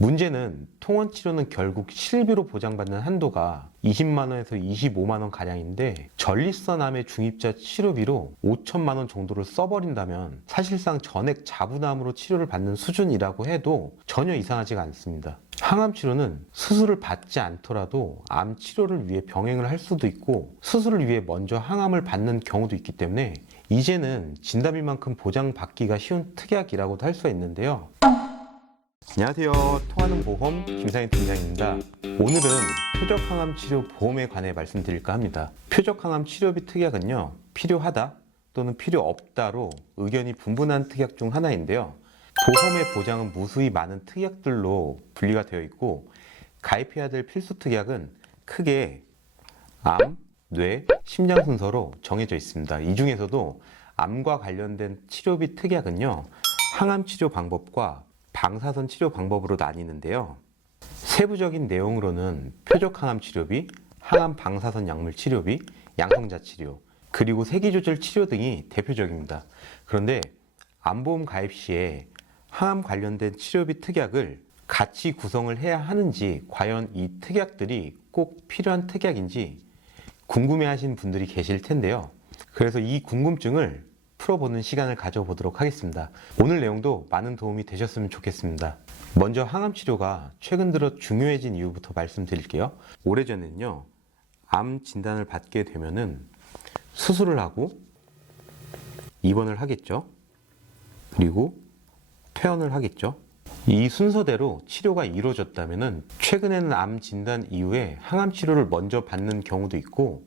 문제는 통원 치료는 결국 실비로 보장받는 한도가 20만 원에서 25만 원 가량인데 전립선암의 중입자 치료비로 5천만 원 정도를 써버린다면 사실상 전액 자부담으로 치료를 받는 수준이라고 해도 전혀 이상하지가 않습니다. 항암 치료는 수술을 받지 않더라도 암 치료를 위해 병행을 할 수도 있고 수술을 위해 먼저 항암을 받는 경우도 있기 때문에 이제는 진단비만큼 보장받기가 쉬운 특약이라고도 할 수가 있는데요. 안녕하세요. 통하는 보험 김상희 팀장입니다. 오늘은 표적항암 치료 보험에 관해 말씀드릴까 합니다. 표적항암 치료비 특약은요, 필요하다 또는 필요 없다로 의견이 분분한 특약 중 하나인데요. 보험의 보장은 무수히 많은 특약들로 분리가 되어 있고 가입해야 될 필수 특약은 크게 암, 뇌, 심장 순서로 정해져 있습니다. 이 중에서도 암과 관련된 치료비 특약은요, 항암 치료 방법과 방사선 치료 방법으로 나뉘는데요. 세부적인 내용으로는 표적항암 치료비, 항암 방사선 약물 치료비, 양성자 치료, 그리고 세기조절 치료 등이 대표적입니다. 그런데 암보험 가입 시에 항암 관련된 치료비 특약을 같이 구성을 해야 하는지, 과연 이 특약들이 꼭 필요한 특약인지 궁금해하시는 분들이 계실 텐데요. 그래서 이 궁금증을 풀어보는 시간을 가져보도록 하겠습니다. 오늘 내용도 많은 도움이 되셨으면 좋겠습니다. 먼저 항암 치료가 최근 들어 중요해진 이유부터 말씀드릴게요. 오래전에는요, 암 진단을 받게 되면은 수술을 하고 입원을 하겠죠. 그리고 퇴원을 하겠죠. 이 순서대로 치료가 이루어졌다면은 최근에는 암 진단 이후에 항암 치료를 먼저 받는 경우도 있고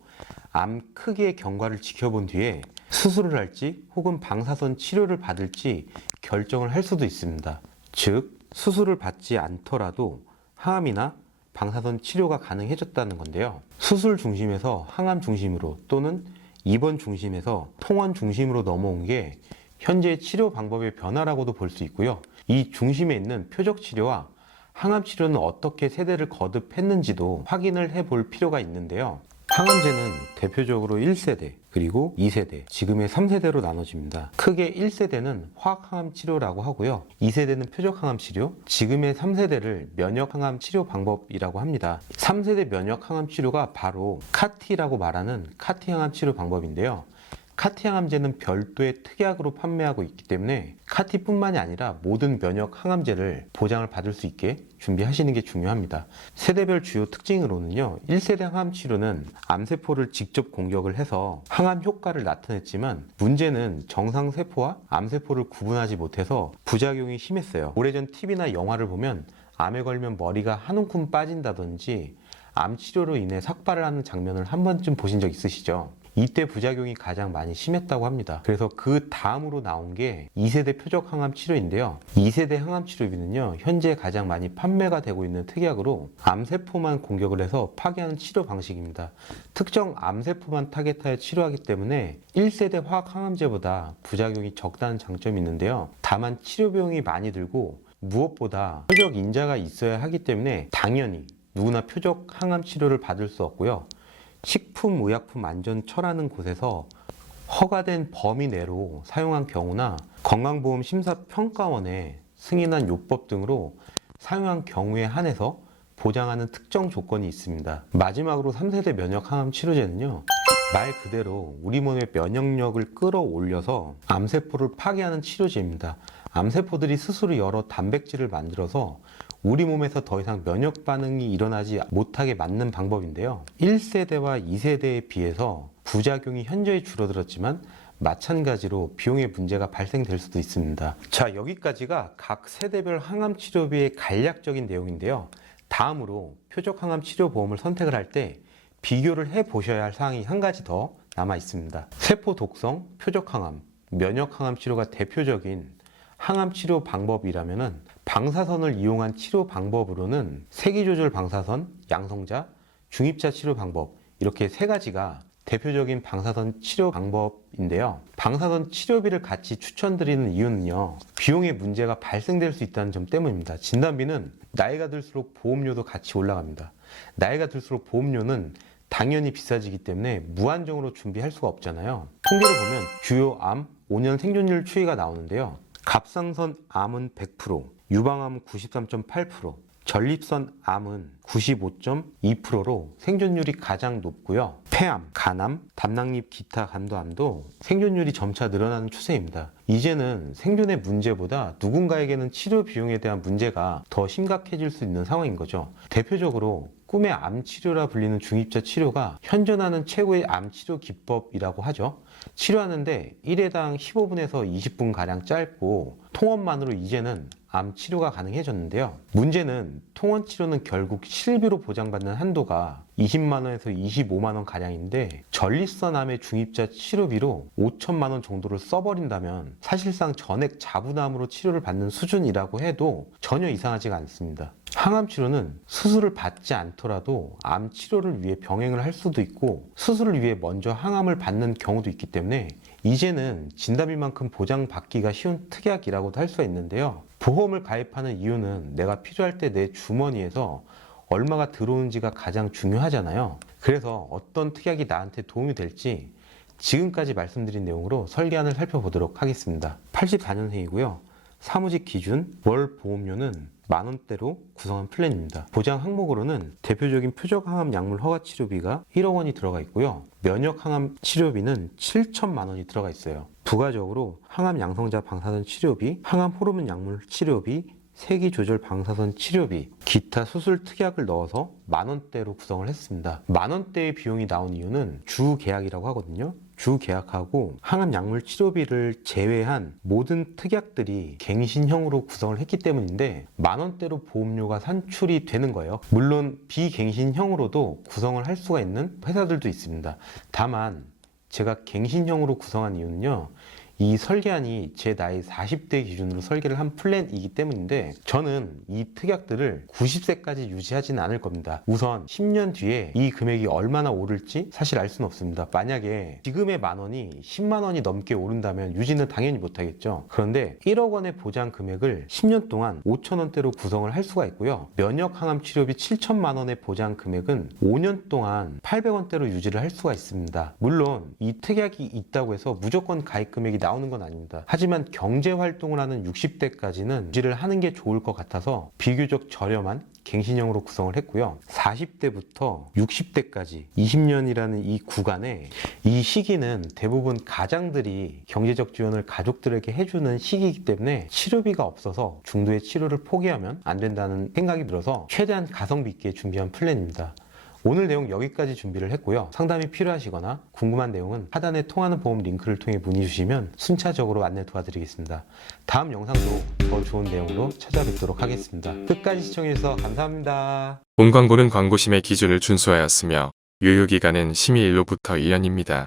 암 크기의 경과를 지켜본 뒤에 수술을 할지 혹은 방사선 치료를 받을지 결정을 할 수도 있습니다. 즉, 수술을 받지 않더라도 항암이나 방사선 치료가 가능해졌다는 건데요. 수술 중심에서 항암 중심으로 또는 입원 중심에서 통원 중심으로 넘어온 게 현재의 치료 방법의 변화라고도 볼 수 있고요. 이 중심에 있는 표적 치료와 항암 치료는 어떻게 세대를 거듭했는지도 확인을 해볼 필요가 있는데요. 항암제는 대표적으로 1세대, 그리고 2세대, 지금의 3세대로 나눠집니다. 크게 1세대는 화학항암 치료라고 하고요. 2세대는 표적항암 치료, 지금의 3세대를 면역항암 치료 방법이라고 합니다. 3세대 면역항암 치료가 바로 카티라고 말하는 카티항암 치료 방법인데요. 카티항암제는 별도의 특약으로 판매하고 있기 때문에 카티뿐만이 아니라 모든 면역 항암제를 보장을 받을 수 있게 준비하시는 게 중요합니다. 세대별 주요 특징으로는요, 1세대 항암 치료는 암세포를 직접 공격을 해서 항암 효과를 나타냈지만 문제는 정상세포와 암세포를 구분하지 못해서 부작용이 심했어요. 오래전 TV나 영화를 보면 암에 걸면 머리가 한 움큼 빠진다든지 암 치료로 인해 삭발을 하는 장면을 한 번쯤 보신 적 있으시죠? 이때 부작용이 가장 많이 심했다고 합니다. 그래서 그 다음으로 나온 게 2세대 표적 항암 치료인데요. 2세대 항암 치료비는요, 현재 가장 많이 판매가 되고 있는 특약으로 암세포만 공격을 해서 파괴하는 치료 방식입니다. 특정 암세포만 타겟하여 치료하기 때문에 1세대 화학 항암제보다 부작용이 적다는 장점이 있는데요. 다만 치료 비용이 많이 들고 무엇보다 표적 인자가 있어야 하기 때문에 당연히 누구나 표적 항암 치료를 받을 수 없고요. 식품의약품안전처라는 곳에서 허가된 범위 내로 사용한 경우나 건강보험심사평가원의 승인한 요법 등으로 사용한 경우에 한해서 보장하는 특정 조건이 있습니다. 마지막으로 3세대 면역항암 치료제는요, 말 그대로 우리 몸의 면역력을 끌어올려서 암세포를 파괴하는 치료제입니다. 암세포들이 스스로 여러 단백질을 만들어서 우리 몸에서 더 이상 면역 반응이 일어나지 못하게 막는 방법인데요. 1세대와 2세대에 비해서 부작용이 현저히 줄어들었지만 마찬가지로 비용의 문제가 발생될 수도 있습니다. 자, 여기까지가 각 세대별 항암 치료비의 간략적인 내용인데요. 다음으로 표적 항암 치료 보험을 선택을 할 때 비교를 해 보셔야 할 사항이 한 가지 더 남아 있습니다. 세포 독성, 표적 항암, 면역 항암 치료가 대표적인 항암 치료 방법이라면은 방사선을 이용한 치료 방법으로는 세기조절 방사선, 양성자, 중입자 치료 방법, 이렇게 세 가지가 대표적인 방사선 치료 방법인데요. 방사선 치료비를 같이 추천드리는 이유는요, 비용의 문제가 발생될 수 있다는 점 때문입니다. 진단비는 나이가 들수록 보험료도 같이 올라갑니다. 나이가 들수록 보험료는 당연히 비싸지기 때문에 무한정으로 준비할 수가 없잖아요. 통계를 보면 주요 암 5년 생존율 추이가 나오는데요. 갑상선 암은 100%, 유방암 93.8%, 전립선 암은 95.2%로 생존율이 가장 높고요. 폐암, 간암, 담낭잎 기타 간도암도 생존율이 점차 늘어나는 추세입니다. 이제는 생존의 문제보다 누군가에게는 치료 비용에 대한 문제가 더 심각해질 수 있는 상황인 거죠. 대표적으로 꿈의 암 치료라 불리는 중입자 치료가 현존하는 최고의 암 치료 기법이라고 하죠. 치료하는데 1회당 15분에서 20분 가량 짧고 통원만으로 이제는 암 치료가 가능해졌는데요. 문제는 통원 치료는 결국 실비로 보장받는 한도가 20만 원에서 25만 원 가량인데 전립선 암의 중입자 치료비로 5천만 원 정도를 써버린다면 사실상 전액 자부담으로 치료를 받는 수준이라고 해도 전혀 이상하지가 않습니다. 항암 치료는 수술을 받지 않더라도 암 치료를 위해 병행을 할 수도 있고 수술을 위해 먼저 항암을 받는 경우도 있기 때문에 이제는 진단비만큼 보장받기가 쉬운 특약이라고도 할 수가 있는데요. 보험을 가입하는 이유는 내가 필요할 때 내 주머니에서 얼마가 들어오는지가 가장 중요하잖아요. 그래서 어떤 특약이 나한테 도움이 될지 지금까지 말씀드린 내용으로 설계안을 살펴보도록 하겠습니다. 84년생이고요. 사무직 기준 월 보험료는 만원대로 구성한 플랜입니다. 보장 항목으로는 대표적인 표적항암 약물 허가 치료비가 1억 원이 들어가 있고요. 면역항암 치료비는 7천만 원이 들어가 있어요. 부가적으로 항암 양성자 방사선 치료비, 항암 호르몬 약물 치료비, 세기 조절 방사선 치료비, 기타 수술 특약을 넣어서 만원대로 구성을 했습니다. 만원대의 비용이 나온 이유는 주 계약이라고 하거든요. 주 계약하고 항암 약물 치료비를 제외한 모든 특약들이 갱신형으로 구성을 했기 때문인데 만원대로 보험료가 산출이 되는 거예요. 물론 비갱신형으로도 구성을 할 수가 있는 회사들도 있습니다. 다만 제가 갱신형으로 구성한 이유는요. 이 설계안이 제 나이 40대 기준으로 설계를 한 플랜이기 때문인데 저는 이 특약들을 90세까지 유지하지는 않을 겁니다. 우선 10년 뒤에 이 금액이 얼마나 오를지 사실 알 수는 없습니다. 만약에 지금의 만원이 10만 원이 넘게 오른다면 유지는 당연히 못하겠죠. 그런데 1억 원의 보장 금액을 10년 동안 5천 원대로 구성을 할 수가 있고요. 면역 항암 치료비 7천만 원의 보장 금액은 5년 동안 800원대로 유지를 할 수가 있습니다. 물론 이 특약이 있다고 해서 무조건 가입 금액이 나오는 건 아닙니다. 하지만 경제 활동을 하는 60대까지는 유지를 하는 게 좋을 것 같아서 비교적 저렴한 갱신형으로 구성을 했고요. 40대부터 60대까지 20년이라는 이 구간에 이 시기는 대부분 가장들이 경제적 지원을 가족들에게 해주는 시기이기 때문에 치료비가 없어서 중도의 치료를 포기하면 안 된다는 생각이 들어서 최대한 가성비 있게 준비한 플랜입니다. 오늘 내용 여기까지 준비를 했고요. 상담이 필요하시거나 궁금한 내용은 하단에 통하는 보험 링크를 통해 문의 주시면 순차적으로 안내 도와드리겠습니다. 다음 영상도 더 좋은 내용으로 찾아뵙도록 하겠습니다. 끝까지 시청해주셔서 감사합니다. 본 광고는 광고심의 기준을 준수하였으며 유효기간은 심의 1로부터 1년입니다.